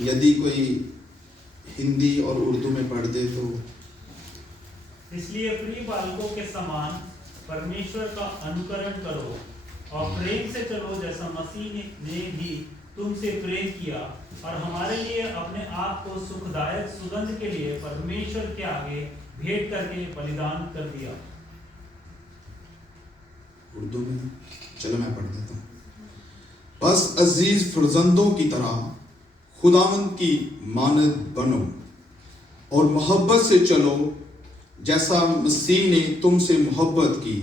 यदि कोई हिंदी और उर्दू में पढ़ दे तो। इसलिए प्रिय बालकों के समान परमेश्वर का अनुकरण करो और प्रेम से चलो, जैसा मसीह ने भी तुमसे प्रेम किया और हमारे लिए अपने आप को सुखदायक सुगंध के लिए परमेश्वर के आगे भेंट करके बलिदान कर दिया। उर्दू में चलो मैं पढ़ देता हूँ। बस अजीज फर्जंदों की तरह खुदावंद की मानद बनो और मोहब्बत से चलो, जैसा मसीह ने तुमसे मोहब्बत की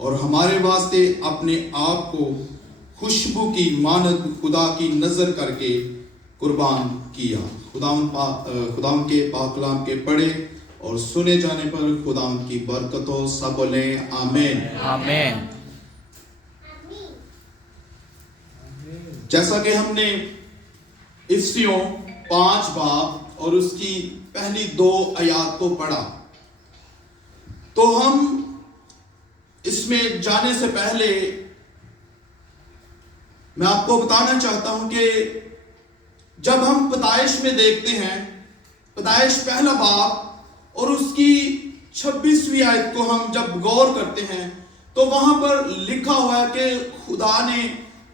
और हमारे वास्ते अपने आप को खुशबू की मानद खुदा की नजर करके कुर्बान किया। खुदावंद के पाक कलाम के पढ़े और सुने जाने पर खुदावंद की बरकतों सब बोले आमीन आमीन। जैसा कि हमने इफिसियों 5 बाब और उसकी पहली 2 आयत को पढ़ा, तो हम इसमें जाने से पहले मैं आपको बताना चाहता हूं कि जब हम पैदाइश में देखते हैं, पैदाइश पहला बाब और उसकी 26वीं आयत को हम जब गौर करते हैं, तो वहां पर लिखा हुआ है कि खुदा ने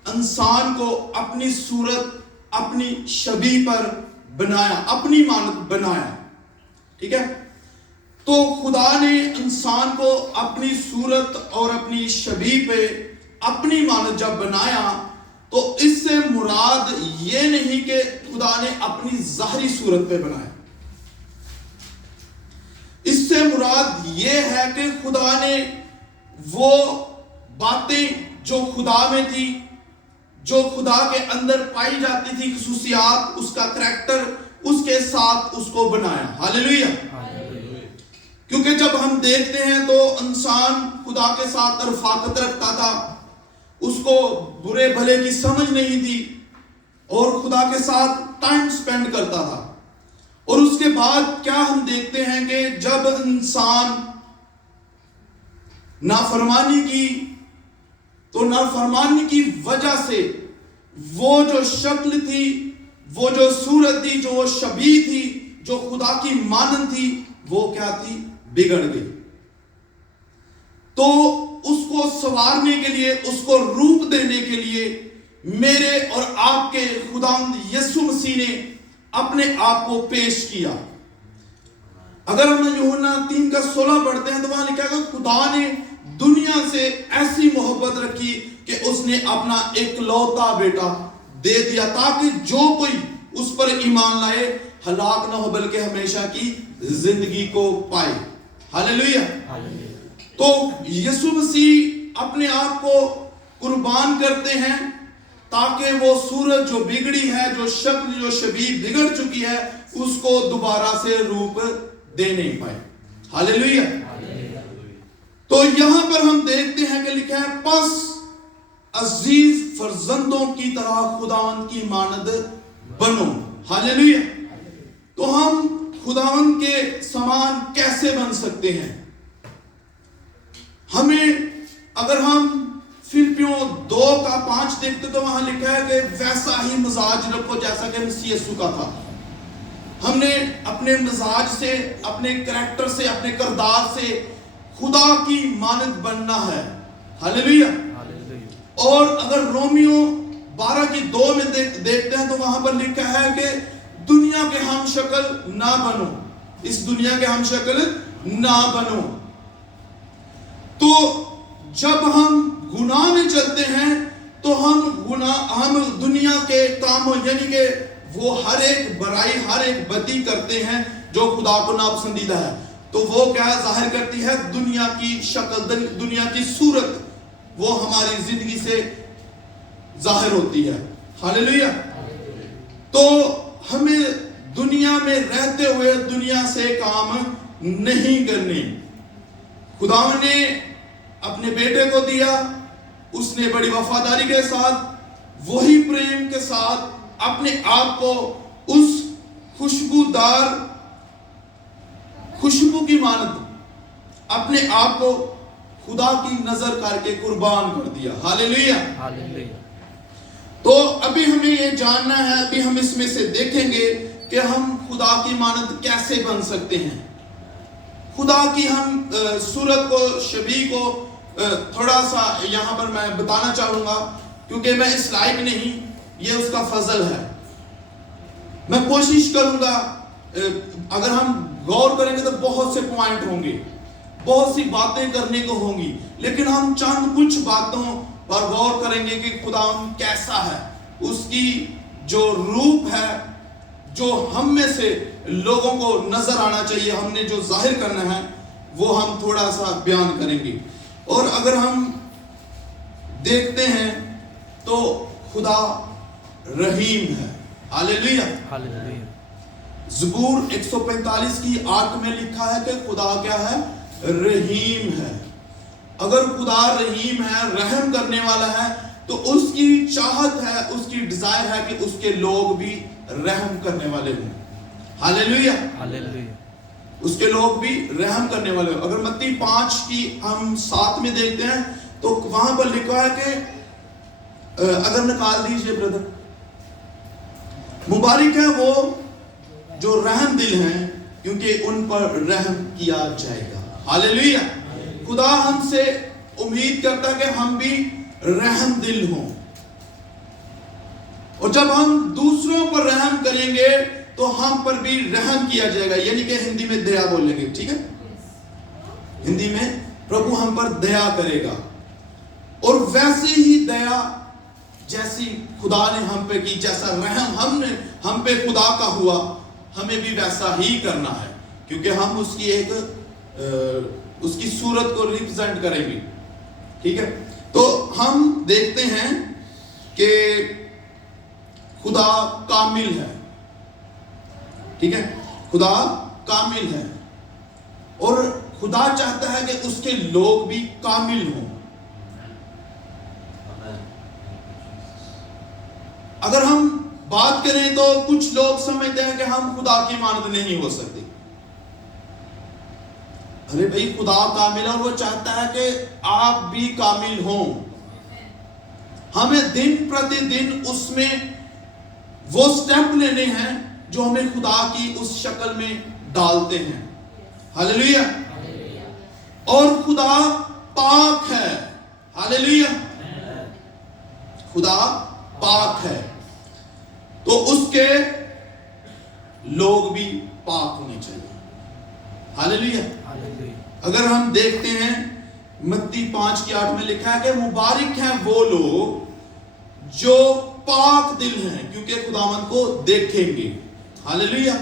इंसान को अपनी सूरत अपनी शबीह पर बनाया, अपनी मानद बनाया। ठीक है, तो खुदा ने इंसान को अपनी सूरत और अपनी शबीह पे अपनी मानद जब बनाया, तो इससे मुराद ये नहीं कि खुदा ने अपनी ज़ाहरी सूरत पे बनाया। इससे मुराद ये है कि खुदा ने वो बातें जो खुदा में थी, जो खुदा के अंदर पाई जाती थी, खुसूसियात, उसका करैक्टर, उसके साथ उसको बनाया। हालेलुया। क्योंकि जब हम देखते हैं तो इंसान खुदा के साथ रफाकत रखता था, उसको बुरे भले की समझ नहीं थी और खुदा के साथ टाइम स्पेंड करता था। और उसके बाद क्या हम देखते हैं कि जब इंसान नाफरमानी की, तो नाफरमानी की वजह से वो जो शक्ल थी, वो जो सूरत थी, जो शबीह थी, जो खुदा की मानन थी, वो क्या थी? बिगड़ गई। तो उसको संवारने के लिए, उसको रूप देने के लिए मेरे और आपके खुदावंद यीशु मसीह ने अपने आप को पेश किया। अगर हम यूहन्ना 3:16 पढ़ते हैं तो वहां लिखा है खुदा ने दुनिया से ऐसी मोहब्बत रखी कि उसने अपना एकलौता बेटा दे दिया, ताकि जो कोई उस पर ईमान लाए हलाक ना हो बल्कि हमेशा की जिंदगी को पाए। हालेलुया। तो यीशु मसीह अपने आप को कुर्बान करते हैं ताकि वो सूरत जो बिगड़ी है, जो शक्ल, जो शबीह बिगड़ चुकी है, उसको दोबारा से रूप दे नहीं पाए। हालेलुया। तो यहां पर हम देखते हैं कि लिखा है बस अजीज फर्जंदों की तरह खुदावंद की मानद बनो। हालेलुया। तो हम खुदावंद के समान कैसे बन सकते हैं? हमें अगर हम फिलिपियों 2:5 देखते तो वहां लिखा है कि वैसा ही मिजाज रखो जैसा कि मसीह यीशु का था। हमने अपने मिजाज से, अपने करैक्टर से, अपने किरदार से खुदा की मानद बनना है। हालेलुया। और अगर रोमियो 12:2 में देखते हैं तो वहां पर लिखा है कि दुनिया के हम शक्ल ना बनो, इस दुनिया के हम शक्ल ना बनो। तो जब हम गुनाह में चलते हैं तो हम दुनिया के कामों, यानी कि वो हर एक बुराई, हर एक बदी करते हैं जो खुदा को नापसंदीदा है। तो वो क्या जाहिर करती है? दुनिया की शक्ल, दुनिया की सूरत, वो हमारी जिंदगी से जाहिर होती है। हालेलुया। तो हमें दुनिया में रहते हुए दुनिया से काम नहीं करने। खुदा ने अपने बेटे को दिया, उसने बड़ी वफादारी के साथ, वही प्रेम के साथ अपने आप को उस खुशबूदार खुशबू की मानद अपने आप को खुदा की नजर करके कुर्बान कर दिया। हालेलुया। تو ابھی ہمیں یہ جاننا ہے, ابھی ہم اس میں سے دیکھیں گے کہ ہم خدا کی مانند کیسے بن سکتے ہیں. خدا کی ہم صورت کو, شبیہ کو تھوڑا سا یہاں پر میں بتانا چاہوں گا, کیونکہ میں اس لائق نہیں, یہ اس کا فضل ہے. میں کوشش کروں گا, اگر ہم غور کریں گے تو بہت سے پوائنٹ ہوں گے, بہت سی باتیں کرنے کو ہوں گی, لیکن ہم چند کچھ باتوں پر غور کریں گے کہ خدا کیسا ہے, اس کی جو روپ ہے, جو ہم میں سے لوگوں کو نظر آنا چاہیے, ہم نے جو ظاہر کرنا ہے وہ ہم تھوڑا سا بیان کریں گے. اور اگر ہم دیکھتے ہیں تو خدا رحیم ہے. ہاللیلویہ. زبور 145 کی 8 میں لکھا ہے کہ خدا کیا ہے؟ رحیم ہے. اگر خدا رحیم ہے, رحم کرنے والا ہے, تو اس کی چاہت ہے, اس کی ڈیزائر ہے کہ اس کے لوگ بھی رحم کرنے والے ہوں. ہاللیلویہ. اس کے لوگ بھی رحم کرنے والے ہوں. اگر متی 5 کی ہم 7 میں دیکھتے ہیں تو وہاں پر لکھا ہے کہ اگر نکال دیجئے بردر, مبارک ہے وہ جو رحم دل ہیں, کیونکہ ان پر رحم کیا جائے گا. ہاللیلویہ. خدا ہم سے امید کرتا ہے کہ ہم بھی رحم دل ہوں, اور جب ہم دوسروں پر رحم کریں گے تو ہم پر بھی رحم کیا جائے گا. یعنی کہ ہندی میں دیا بولیں گے, ٹھیک ہے, ہندی میں پربھو ہم پر دیا کرے گا, اور ویسے ہی دیا جیسی خدا نے ہم پہ کی, جیسا رحم ہم پہ خدا کا ہوا, ہمیں بھی ویسا ہی کرنا ہے, کیونکہ ہم اس کی اس کی صورت کو ریپرزینٹ کریں گے. ٹھیک ہے, تو ہم دیکھتے ہیں کہ خدا کامل ہے. ٹھیک ہے, خدا کامل ہے, اور خدا چاہتا ہے کہ اس کے لوگ بھی کامل ہوں. اگر ہم بات کریں تو کچھ لوگ سمجھتے ہیں کہ ہم خدا کی مانند نہیں ہو سکتے. ارے بھائی, خدا کامل ہے اور وہ چاہتا ہے کہ آپ بھی کامل ہوں. ہمیں دن پرتی دن اس میں وہ سٹیپ لینے ہیں جو ہمیں خدا کی اس شکل میں ڈالتے ہیں. ہاللیلویہ. اور خدا پاک ہے. ہاللیلویہ. خدا پاک ہے, تو اس کے لوگ بھی پاک ہونے چاہیے. ہاللیلویہ. اگر ہم دیکھتے ہیں متی 5 کی 8 میں لکھا ہے کہ مبارک ہیں وہ لوگ جو پاک دل ہیں, کیونکہ خداوند کو دیکھیں گے. ہاللیلویہ.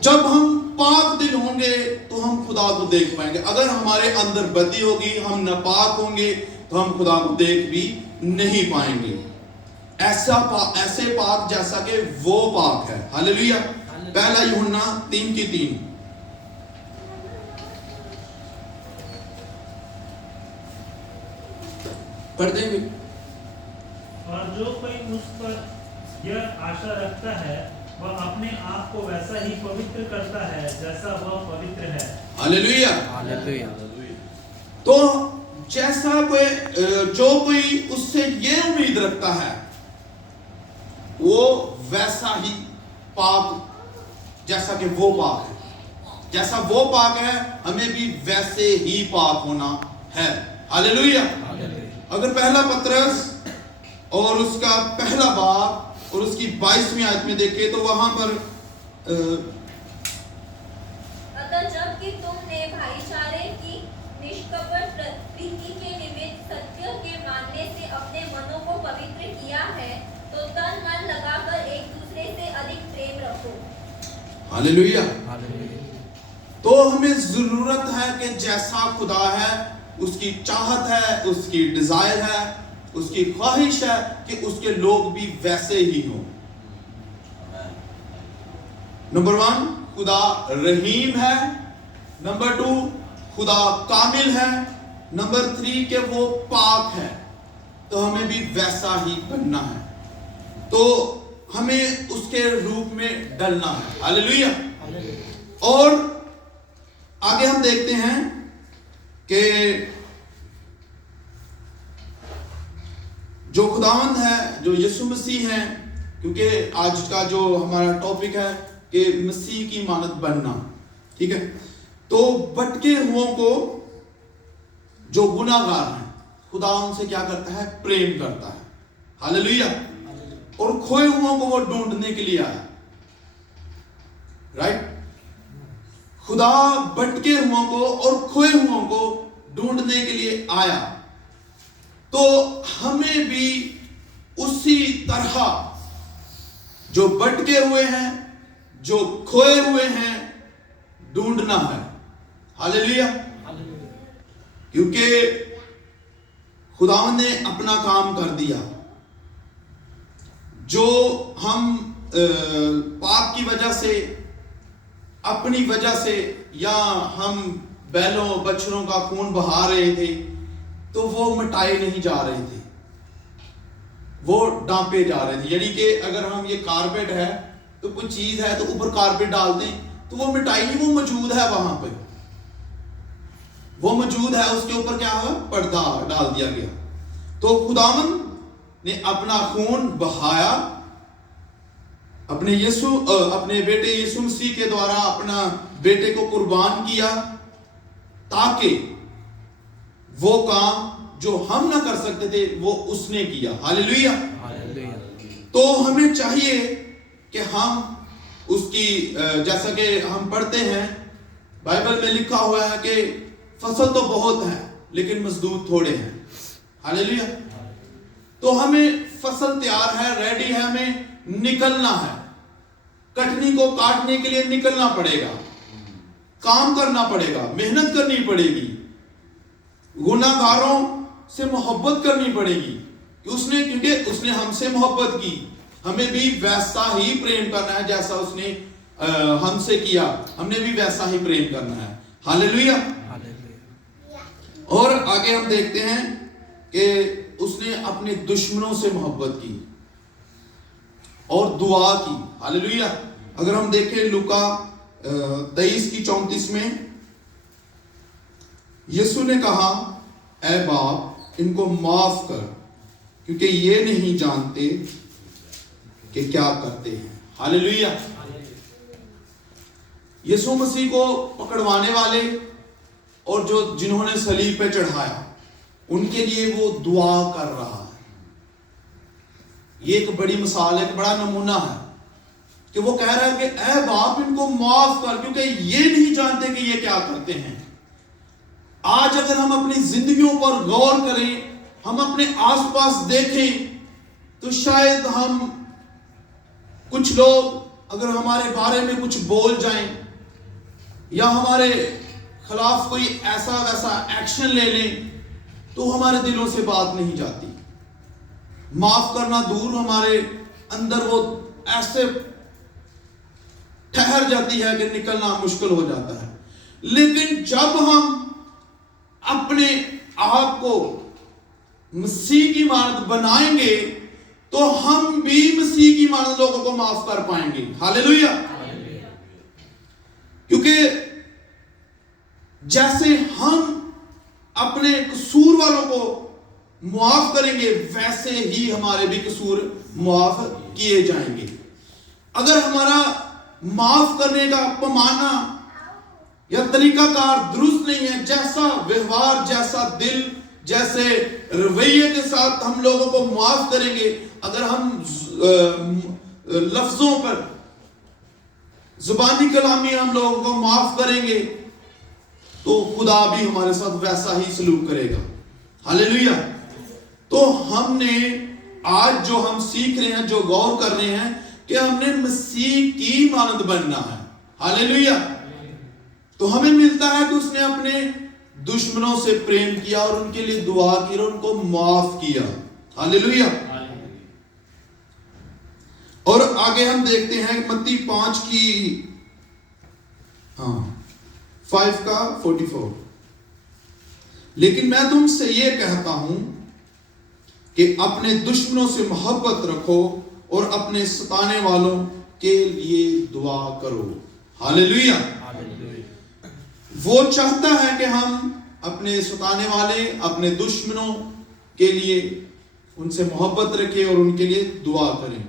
جب ہم پاک دل ہوں گے تو ہم خدا کو دیکھ پائیں گے. اگر ہمارے اندر بدی ہوگی, ہم ناپاک ہوں گے, تو ہم خدا کو دیکھ بھی نہیں پائیں گے. ایسے پاک جیسا کہ وہ پاک ہے. ہاللیلویہ. پہلا یوحنا 3 کی 3. پڑھ دیں گے. اور جو کوئی اس پر یہ آشا رکھتا ہے وہ اپنے آپ کو ویسا ہی پوتر کرتا ہے جیسا وہ پوتر ہے. ہاللیلویہ. تو جیسا جو کوئی اس سے یہ امید رکھتا ہے وہ ویسا ہی پاک جیسا کہ وہ پاک ہے. جیسا وہ پاک ہے ہمیں بھی ویسے ہی پاک ہونا ہے. ہاللیلویہ. اگر پہلا پترس اور اس کا پہلا باب اور اس کی 22ویں آیت میں دیکھیں تو وہاں پر جب کہ تم نے بھائی چارے کی نشکپٹ پریتی کے نمت ستیہ کے ماننے سے اپنے منوں کو پوتر کیا ہے تو تن من لگا کر ایک دوسرے سے ادھک پریم رکھو. ہاللیلویہ. تو ہمیں ضرورت ہے کہ جیسا خدا ہے, اس کی چاہت ہے, اس کی ڈیزائر ہے, اس کی خواہش ہے کہ اس کے لوگ بھی ویسے ہی ہوں. نمبر 1 خدا رحیم ہے. نمبر 2 خدا کامل ہے. نمبر 3 کہ وہ پاک ہے. تو ہمیں بھی ویسا ہی بننا ہے, تو ہمیں اس کے روپ میں ڈلنا ہے. ہاللیلویہ. اور آگے ہم دیکھتے ہیں کہ जो खुदावंद है, जो यीशु मसीह है, क्योंकि आज का जो हमारा टॉपिक है कि मसीह की मानद बनना, ठीक है। तो भटके हुओं को, जो गुनाहगार हैं, खुदा उनसे क्या करता है? प्रेम करता है। हालेलुया। और खोए हुओं को वो ढूंढने के लिए आया, राइट। खुदा भटके हुओं को और खोए हुओं को ढूंढने के लिए आया। तो हमें भी उसी तरह जो भटके हुए हैं, जो खोए हुए हैं, ढूंढना है। हालेलुया। क्योंकि खुदावंद ने अपना काम कर दिया। जो हम पाप की वजह से, अपनी वजह से, या हम बैलों बछड़ों का खून बहा रहे थे, तो वो मिटाए नहीं जा रहे थे, वो डांपे जा रहे थे। यानी कि अगर हम ये कारपेट है, तो कुछ चीज है तो ऊपर कारपेट डाल दें, तो वो मिटाई नहीं, वो मौजूद है वहां पे, वो मौजूद है, उसके ऊपर क्या है? पर्दा डाल दिया गया। तो खुदावंद ने अपना खून बहाया, अपने बेटे यीशु मसीह के द्वारा अपना बेटे को कुर्बान किया, ताकि वो काम जो हम ना कर सकते थे वो उसने किया। हालेलुया। तो हमें चाहिए कि हम उसकी, जैसा कि हम पढ़ते हैं बाइबल में लिखा हुआ है कि फसल तो बहुत है लेकिन मजदूर थोड़े हैं। हालेलुया। तो हमें फसल तैयार है, रेडी है, हमें निकलना है, कटनी को काटने के लिए निकलना पड़ेगा, काम करना पड़ेगा, मेहनत करनी पड़ेगी, गुनाहगारों से मोहब्बत करनी पड़ेगी क्योंकि उसने हमसे मोहब्बत की, हमें भी वैसा ही प्रेम करना है जैसा उसने हमसे किया, हमने भी वैसा ही प्रेम करना है। हालेलुया। और आगे हम देखते हैं कि उसने अपने दुश्मनों से मोहब्बत की और दुआ की। हालेलुया। अगर हम देखें लूका 23:34 में, यीशु ने कहा, ऐ बाप इनको माफ कर, क्योंकि ये नहीं जानते कि क्या करते हैं। हालेलुया। यीशु मसीह को पकड़वाने वाले और जिन्होंने सलीब पे चढ़ाया, उनके लिए वो दुआ कर रहा है। ये एक बड़ी मिसाल, एक बड़ा नमूना है कि वो कह रहा है कि ऐ बाप इनको माफ कर, क्योंकि ये नहीं जानते कि ये क्या करते हैं। आज अगर हम अपनी जिंदगियों पर गौर करें, हम अपने आसपास देखें, तो शायद हम, कुछ लोग अगर हमारे बारे में कुछ बोल जाएं या हमारे खिलाफ कोई ऐसा वैसा एक्शन ले लें, तो हमारे दिलों से बात नहीं जाती। माफ करना दूर, हमारे अंदर वो ऐसे ठहर जाती है कि निकलना मुश्किल हो जाता है। लेकिन जब हम अपने आप को मसीह की मानद बनाएंगे, तो हम भी मसीह की मानद लोगों को माफ कर पाएंगे। हालेलुया। क्योंकि जैसे हम अपने कसूर वालों को मुआफ करेंगे, वैसे ही हमारे भी कसूर मुआफ किए जाएंगे। अगर हमारा माफ करने का पैमाना या तरीकाकार दुरुस्त नहीं है, जैसा व्यवहार, जैसा दिल, जैसे रवैये के साथ हम लोगों को माफ करेंगे, अगर हम लफ्जों पर, जुबानी कलामी हम लोगों को माफ करेंगे, तो खुदा भी हमारे साथ वैसा ही सलूक करेगा। हालेलुया। तो हमने आज जो हम सीख रहे हैं, जो गौर कर रहे हैं, कि हमने मसीह की मानद बनना है। हालेलुया। तो हमें मिलता है कि उसने अपने दुश्मनों से प्रेम किया और उनके लिए दुआ की और उनको माफ किया। हालेलुया। और आगे हम देखते हैं मत्ती 5:44। लेकिन मैं तुमसे यह कहता हूं कि अपने दुश्मनों से मोहब्बत रखो और अपने सताने वालों के लिए दुआ करो। हालेलुया। वो चाहता है कि हम अपने सताने वाले, अपने दुश्मनों के लिए ان سے محبت رکھیں اور ان کے لیے دعا کریں.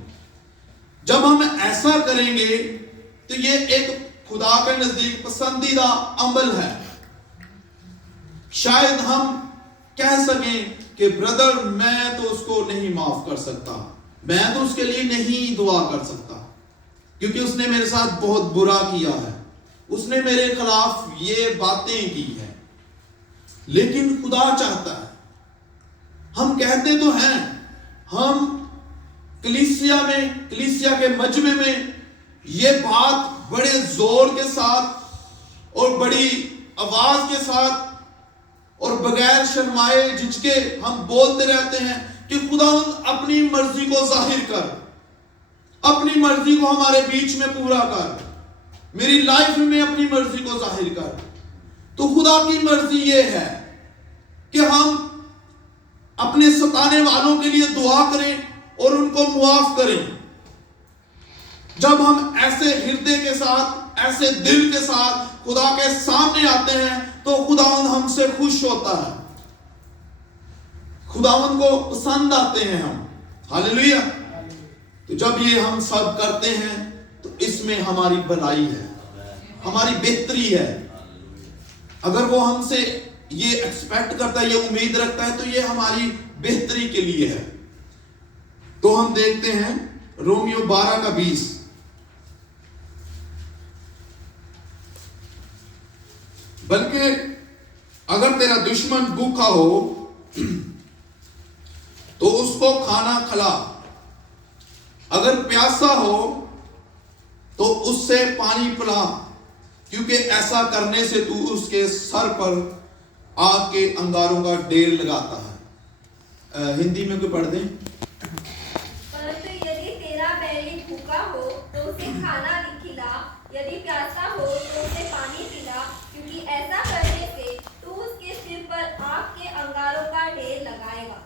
جب ہم ایسا کریں گے تو یہ ایک خدا کے نزدیک پسندیدہ عمل ہے. شاید ہم کہہ سکیں کہ بردر میں تو اس کو نہیں معاف کر سکتا, میں تو اس کے لیے نہیں دعا کر سکتا کیونکہ اس نے میرے ساتھ بہت برا کیا ہے, اس نے میرے خلاف یہ باتیں کی ہیں. لیکن خدا چاہتا ہے, ہم کہتے تو ہیں, ہم کلیسیا کے مجمع میں یہ بات بڑے زور کے ساتھ اور بڑی آواز کے ساتھ اور بغیر شرمائے جھجکے ہم بولتے رہتے ہیں کہ خداوند اپنی مرضی کو ظاہر کر, اپنی مرضی کو ہمارے بیچ میں پورا کر, میری لائف میں اپنی مرضی کو ظاہر کر. تو خدا کی مرضی یہ ہے کہ ہم اپنے ستانے والوں کے لیے دعا کریں اور ان کو معاف کریں. جب ہم ایسے ہردے کے ساتھ, ایسے دل کے ساتھ خدا کے سامنے آتے ہیں تو خداوند ہم سے خوش ہوتا ہے, خداوند کو پسند آتے ہیں ہم. ہاللیلویا. تو جب یہ ہم سب کرتے ہیں تو اس میں ہماری بھلائی ہے, ہماری بہتری ہے. اگر وہ ہم سے یہ ایکسپیکٹ کرتا ہے, یہ امید رکھتا ہے, تو یہ ہماری بہتری کے لیے ہے. تو ہم دیکھتے ہیں رومیو 12:20. بلکہ اگر تیرا دشمن بھوکا ہو تو اس کو کھانا کھلا, اگر پیاسا ہو تو اس سے پانی پلا, کیونکہ ایسا کرنے سے تو اس کے سر پر آگ کے انگاروں کا ڈیر لگاتا ہے. ہندی میں کوئی پڑھ دیں. پرنتو یدی تیرا بیری بھوکا ہو تو اسے کھانا کھلا, یدی پیاسا ہو تو اسے پانی پلا, کیونکہ ایسا کرنے سے تو اس کے سر پر آگ کے انگاروں کا ڈھیر لگائے گا.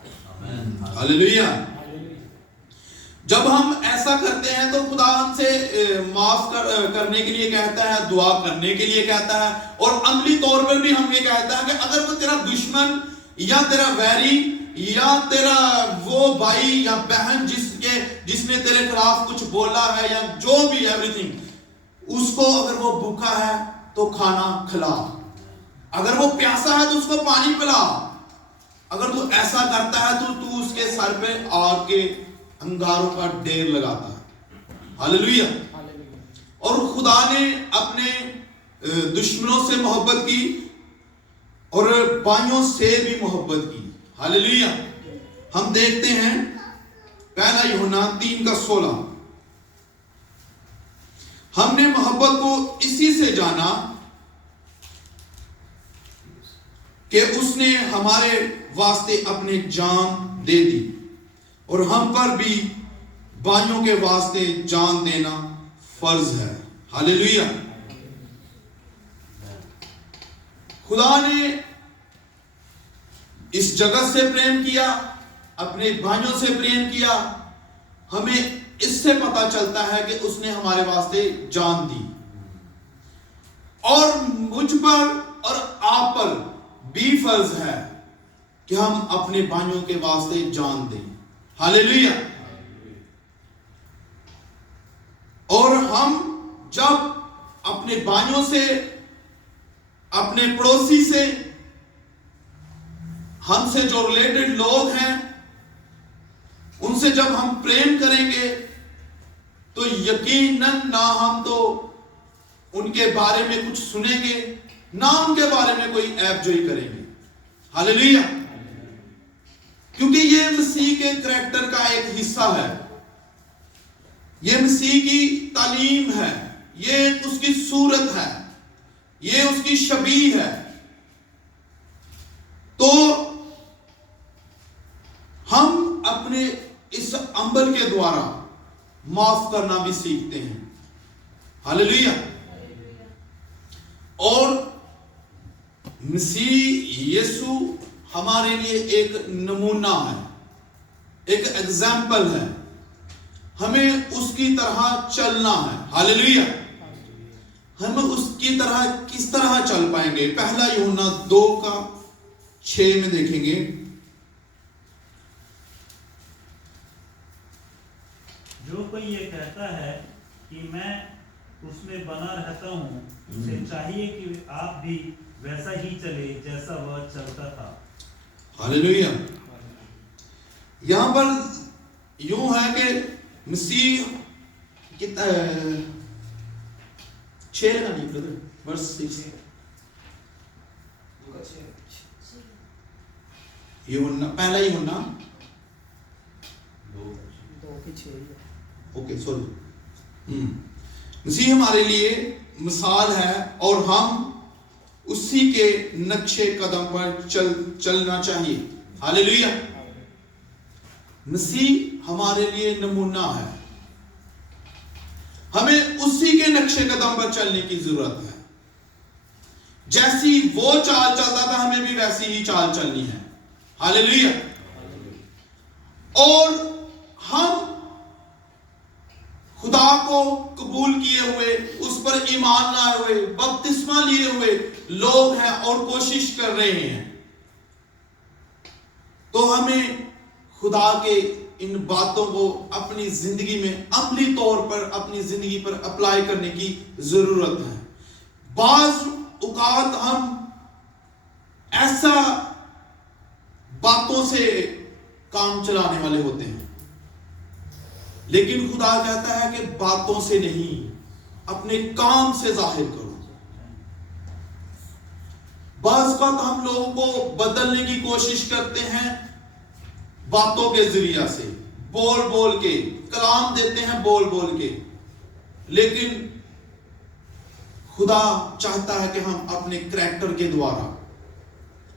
ہاللیلویا. جب ہم ایسا کرتے ہیں تو خدا ہم سے معاف کرنے کے لیے کہتا ہے, دعا کرنے کے لیے کہتا ہے, اور عملی طور پر بھی ہم یہ کہتا ہے کہ اگر وہ تیرا دشمن یا تیرا ویری یا تیرا وہ بھائی یا بہن جس نے تیرے خلاف کچھ بولا ہے یا جو بھی ایوری تھنگ, اس کو اگر وہ بھوکا ہے تو کھانا کھلا, اگر وہ پیاسا ہے تو اس کو پانی پلا. اگر تو ایسا کرتا ہے تو اس کے سر پہ آگ کے انگاروں کا ڈیر لگاتا ہے. ہاللیلویا. اور خدا نے اپنے دشمنوں سے محبت کی اور بھائیوں سے بھی محبت کی. ہاللیلویا. ہم دیکھتے ہیں پہلا یوحنا 3:16. ہم نے محبت کو اسی سے جانا کہ اس نے ہمارے واسطے اپنی جان دے دی, اور ہم پر بھی بھائیوں کے واسطے جان دینا فرض ہے. ہاللیلویا. خدا نے اس جگت سے پریم کیا, اپنے بھائیوں سے پریم کیا. ہمیں اس سے پتا چلتا ہے کہ اس نے ہمارے واسطے جان دی, اور مجھ پر اور آپ پر بھی فرض ہے کہ ہم اپنے بھائیوں کے واسطے جان دیں. ہاللیلویا. اور ہم جب اپنے بھائیوں سے, اپنے پڑوسی سے, ہم سے جو ریلیٹڈ لوگ ہیں ان سے جب ہم پریم کریں گے تو یقیناً نہ ہم تو ان کے بارے میں کچھ سنیں گے, نہ ان کے بارے میں کوئی عیب جوئی کریں گے. ہاللیلویا. کیونکہ یہ مسیح کے کریکٹر کا ایک حصہ ہے, یہ مسیح کی تعلیم ہے, یہ اس کی صورت ہے, یہ اس کی شبیہ ہے. تو ہم اپنے اس عمل کے دوارا معاف کرنا بھی سیکھتے ہیں. ہاللیلویا. اور مسیح یسوع ہمارے لیے ایک نمونہ ہے, ایک ایگزامپل ہے. ہمیں اس کی طرح چلنا ہے. ہاللیلویا. ہم اس کی طرح کس طرح چل پائیں گے؟ پہلا یوحنا 2:6 میں دیکھیں گے. ये कहता है कि मैं उसमें बना रहता हूँ, उसे चाहिए कि आप भी वैसा ही चले जैसा वह चलता था। हालेलुया। यहाँ पर यूं है कि मसीह कितना 6 का नहीं ब्रदर, वर्स 6 यूहन्ना, पहला यूहन्ना 2 ओके सॉरी। मसीह हमारे लिए मिसाल है और हम उसी के नक्शे कदम पर चलना चाहिए। हालेलुया। मसीह हमारे लिए नमूना है, हमें उसी के नक्शे कदम पर चलने की जरूरत है। जैसी वो चाल चलता था हमें भी वैसी ही चाल चलनी है। हालेलुया। और हम खुदा को कबूल किए हुए, उस पर ईमान लाए हुए, बपतिस्मा लिए हुए लोग हैं और कोशिश कर रहे हैं, तो हमें खुदा के इन बातों को अपनी जिंदगी में अमली तौर पर अपनी जिंदगी पर अप्लाई करने की जरूरत है। बाज औकात हम ऐसा बातों से काम चलाने वाले होते हैं, लेकिन खुदा कहता है कि बातों से नहीं, अपने काम से जाहिर करो। बाज़ औक़ात हम लोगों को बदलने की कोशिश करते हैं बातों के जरिया से, बोल बोल के कलाम देते हैं, बोल बोल के, लेकिन खुदा चाहता है कि हम अपने करैक्टर के द्वारा,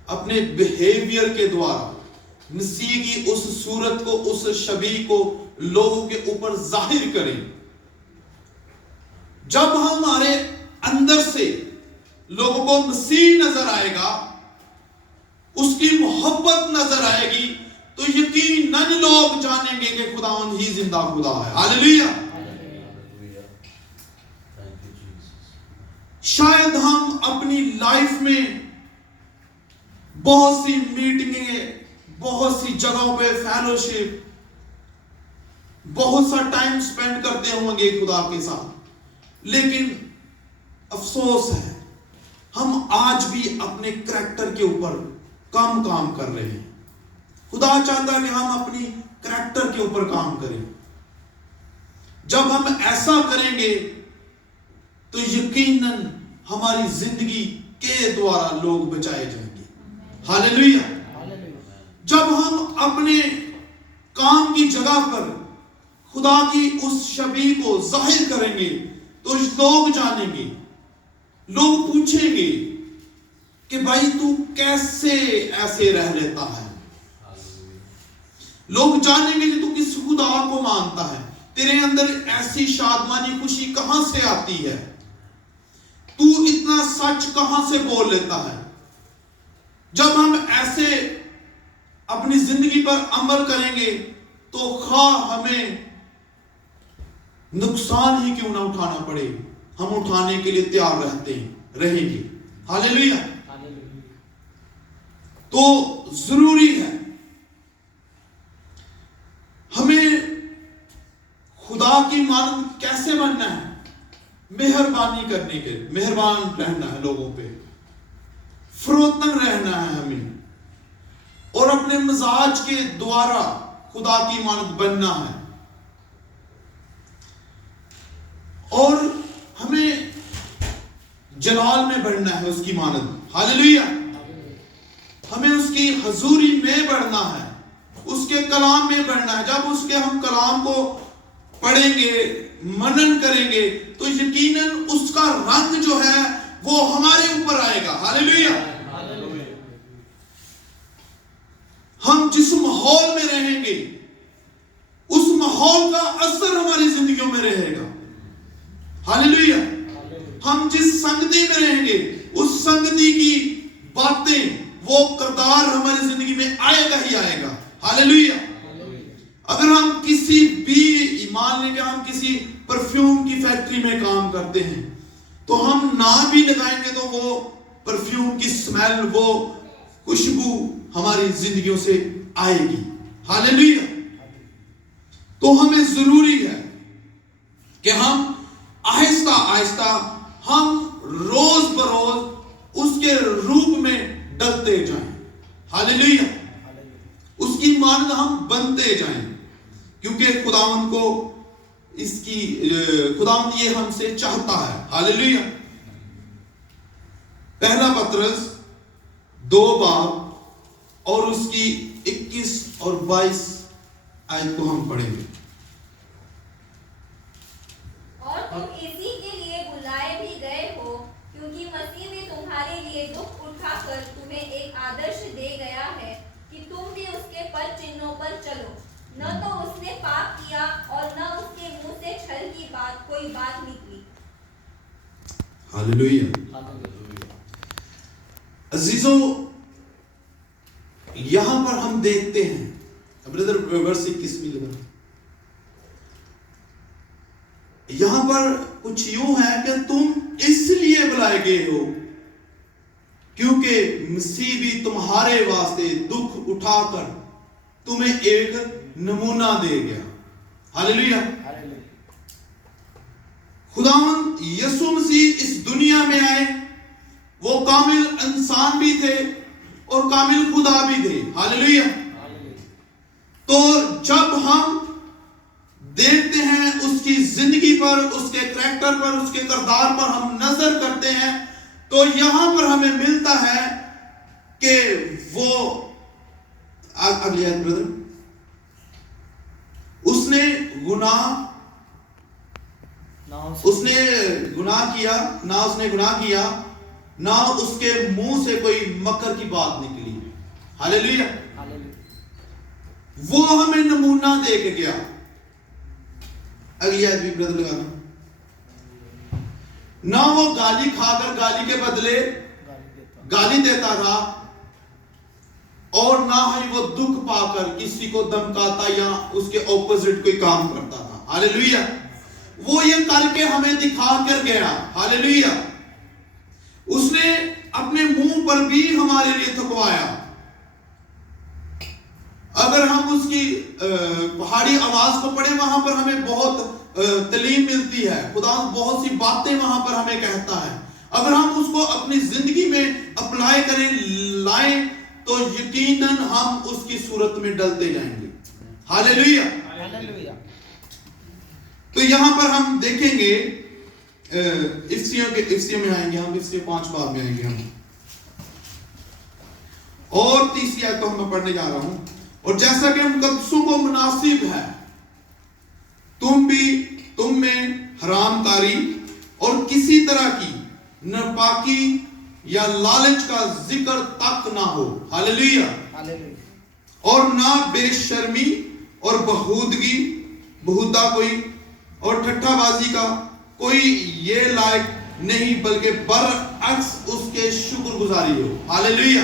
अपने बिहेवियर के द्वारा मसीह की उस सूरत को, उस शबीह को लोगों के ऊपर जाहिर करें। जब हमारे अंदर से लोगों को मसीह नजर आएगा, उसकी मोहब्बत नजर आएगी, तो यकीनन लोग जानेंगे कि खुदावंद ही जिंदा खुदा है। हालेलुया। शायद हम अपनी लाइफ में बहुत सी मीटिंगें, बहुत सी जगहों पे फेलोशिप, बहुत सा टाइम स्पेंड करते होंगे खुदा के साथ, लेकिन अफसोस है हम आज भी अपने करैक्टर के ऊपर कम काम कर रहे हैं। खुदा चाहता है कि हम अपनी करैक्टर के ऊपर काम करें। जब हम ऐसा करेंगे तो यकीनन हमारी जिंदगी के द्वारा लोग बचाए जाएंगे। हालेलुया। जब हम अपने काम की जगह पर खुदा की उस शबीह को जाहिर करेंगे तो लोग जानेंगे, लोग पूछेंगे कि भाई तू कैसे ऐसे रह लेता है। लोग जानेंगे कि तू किस खुदा को मानता है, तेरे अंदर ऐसी शादमानी खुशी कहां से आती है, तू इतना सच कहां से बोल लेता है। जब हम ऐसे अपनी जिंदगी पर अमल करेंगे तो खा हमें नुकसान ही क्यों ना उठाना पड़े, हम उठाने के लिए तैयार रहेंगे। हालेलुया। तो जरूरी है हमें खुदा की मानद कैसे बनना है, मेहरबानी करने के, मेहरबान रहना है लोगों पे, फरोतन रहना है हमें, और अपने मिजाज के द्वारा खुदा की मानद बनना है। और हमें जलाल में बढ़ना है उसकी मानद। हालेलुया। हमें उसकी हजूरी में बढ़ना है, उसके कलाम में बढ़ना है। जब उसके हम कलाम को पढ़ेंगे, मनन करेंगे, तो यकीनन उसका रंग जो है वो हमारे ऊपर आएगा। हालेलुया। हम जिस माहौल में रहेंगे उस माहौल का असर हमारी जिंदगियों में रहेगा। हालेलुया। हम जिस संगति में रहेंगे उस संगति की बातें, वो किरदार हमारी जिंदगी में आएगा ही आएगा। हालेलुया। अगर हम किसी भी, मान लें कि हम किसी परफ्यूम की फैक्ट्री में काम करते हैं, तो हम ना भी लगाएंगे तो वो परफ्यूम की स्मेल, वो खुशबू हमारी जिंदगियों से आएगी। हालेलुया। तो हमें जरूरी है کہ ہم آہستہ آہستہ ہم روز بروز اس کے روپ میں ڈلتے جائیں. ہاللیلویا. اس کی مانند ہم بنتے جائیں, کیونکہ خداوند کو خداوند یہ ہم سے چاہتا ہے. ہاللیلویا. پہلا پطرس 2 باب اور اس کی 21 اور 22 آیت کو ہم پڑھیں گے. اور تم اسی کے لیے بلائے بھی گئے ہو, کیونکہ مسیح نے تمہارے لیے دکھ اٹھا کر تمہیں ایک آدرش دے گیا ہے کہ تم بھی اس کے پد چنھوں پر چلو. نہ تو اس نے پاپ کیا اور نہ اس کے منہ سے چھل کی کوئی بات نکلی. ہاللیلویا. عزیزوں, یہاں پر ہم دیکھتے ہیں, بردر ورس 21 میں لگا, یہاں پر کچھ یوں ہے کہ تم اس لیے بلائے گئے ہو کیونکہ مسیح بھی تمہارے واسطے دکھ اٹھا کر تمہیں ایک نمونہ دے گیا. ہاللیلویا. خداوند یسوع مسیح اس دنیا میں آئے, وہ کامل انسان بھی تھے اور کامل خدا بھی تھے. ہاللیلویا. تو جب ہم دیکھتے ہیں اس کی زندگی پر, اس کے کریکٹر پر, اس کے کردار پر ہم نظر کرتے ہیں, تو یہاں پر ہمیں ملتا ہے کہ وہ اگلی آیت بردر, اس نے گناہ کیا, نہ اس کے منہ سے کوئی مکر کی بات نکلی. ہاللیلویا. وہ ہمیں نمونہ دے کے گیا. اگلی آیت بھی بردر لگا دیں. نہ وہ گالی کھا کر گالی کے بدلے گالی دیتا تھا, اور نہ ہی وہ دکھ پا کر کسی کو دمکاتا یا اس کے اپوزٹ کوئی کام کرتا تھا. ہاللیلویا. وہ یہ کر کے ہمیں دکھا کر گیا. ہاللیلویا. اس نے اپنے منہ پر بھی ہمارے لیے تھکوایا. اگر ہم اس کی پہاڑی آواز کو پڑھیں, وہاں پر ہمیں بہت تعلیم ملتی ہے. خدا بہت سی باتیں وہاں پر ہمیں کہتا ہے. اگر ہم اس کو اپنی زندگی میں اپلائی کریں, لائیں, تو یقیناً ہم اس کی صورت میں ڈلتے جائیں گے. ہاللیلویا. تو یہاں پر ہم دیکھیں گے, افسیوں میں آئیں گے ہم, افسیوں 5 باب میں آئیں گے ہم, اور تیسری آیت کو ہم میں پڑھنے جا رہا ہوں. اور جیسا کہ مقدسوں کو مناسب ہے, تم میں حرام کاری اور کسی طرح کی ناپاکی یا لالچ کا ذکر تک نہ ہو. ہاللیلویا. اور نہ بے شرمی اور بہودہ کوئی اور ٹھٹھا بازی کا کوئی یہ لائق نہیں, بلکہ برعکس اس کے شکر گزاری ہو. ہاللیلویا.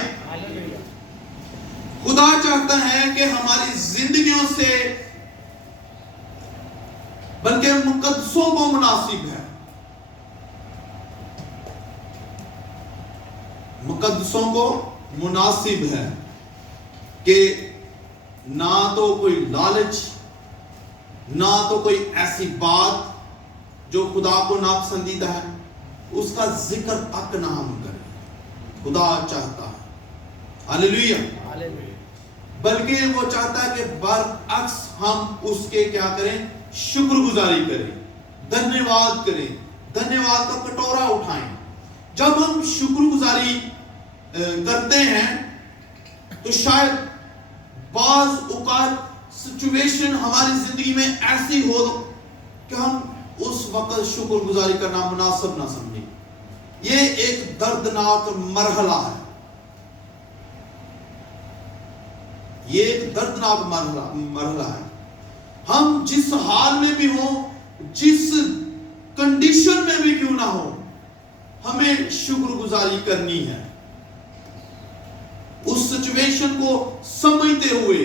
خدا چاہتا ہے کہ ہماری زندگیوں سے, بلکہ مقدسوں کو مناسب ہے, مقدسوں کو مناسب ہے کہ نہ تو کوئی لالچ, نہ تو کوئی ایسی بات جو خدا کو ناپسندیدہ ہے, اس کا ذکر تک نہ ہم کریں. خدا چاہتا ہے. ہاللیلویا. بلکہ وہ چاہتا ہے کہ برعکس ہم اس کے کیا کریں, شکر گزاری کریں, دھنیواد کریں, دھنیواد کا کٹورا اٹھائیں. جب ہم شکر گزاری کرتے ہیں تو شاید بعض اوقات سچویشن ہماری زندگی میں ایسی ہو کہ ہم اس وقت شکر گزاری کرنا مناسب نہ سمجھیں. یہ ایک دردناک مرحلہ ہے, یہ ایک دردناک مرحلہ ہے. ہم جس حال میں بھی ہوں, جس کنڈیشن میں بھی کیوں نہ ہو, ہمیں شکر گزاری کرنی ہے. اس سچویشن کو سمجھتے ہوئے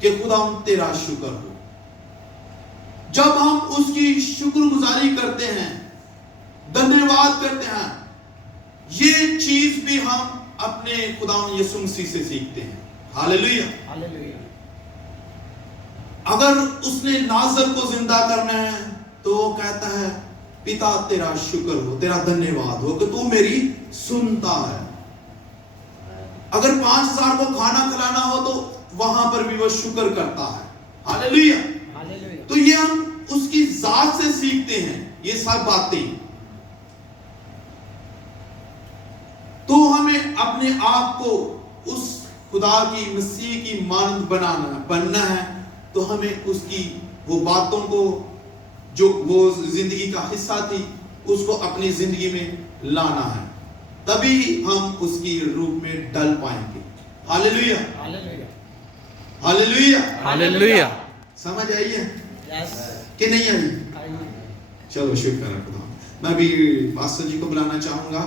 کہ خدا تیرا شکر ہو. جب ہم اس کی شکر گزاری کرتے ہیں, دھنیواد کرتے ہیں, یہ چیز بھی ہم اپنے خدا یسوع مسیح سے سیکھتے ہیں. ہاللیلویا. اگر اس نے ناظر کو زندہ کرنا ہے कहता है पिता तेरा शुक्र हो, तेरा धन्यवाद हो कि तू मेरी सुनता है। अगर 5000 को खाना खिलाना हो तो वहां पर भी वो शुक्र करता है। हालेलुया। तो ये हम उसकी जात से सीखते हैं ये सब बातें। तो हमें अपने आप को उस खुदा की मसीह की मानद बनना है। तो हमें उसकी वो बातों को जो वो जिंदगी का हिस्सा थी उसको अपनी जिंदगी में लाना है, तभी हम उसकी रूप में डल पाएंगे। Hallelujah, hallelujah, hallelujah. समझ आई है कि नहीं आई? चलो शुक्र है खुदा। मैं भी पास्टर जी को बुलाना चाहूंगा।